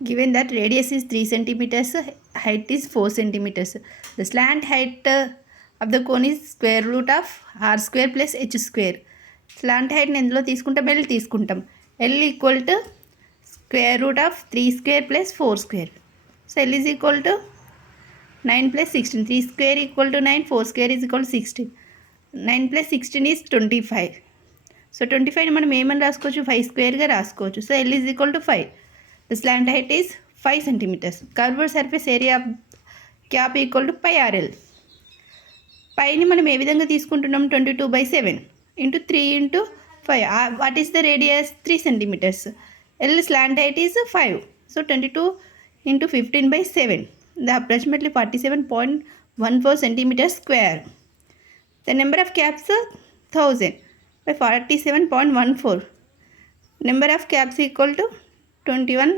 Given that radius is 3 centimeters, height is 4 centimeters. The slant height of the cone is square root of r square plus h square. Slant height ని ఎందులో తీసుకుంటాం? L తీసుకుంటాం. L equal to square root of 3 square plus 4 square. So L is equal to 9 plus 16. 3 square equal to 9, 4 square is equal to 16. 9 plus 16 is 25. So 25ని మనం ఏమని రాసుకోవచ్చు? 5 స్క్వేర్గా రాసుకోవచ్చు. So L is equal to 5. The slant height is 5 centimetres. Curved surface area of cap equal to pi RL. పైని మనం ఏ విధంగా తీసుకుంటున్నాం? 22/7 into 3 into 5. What is the radius? 3 centimetres. L slant height is 5. So 22 into 15/7. The approximately 47.14 centimeters square. The number of caps 1000 by 47.14. Number of caps equal to 21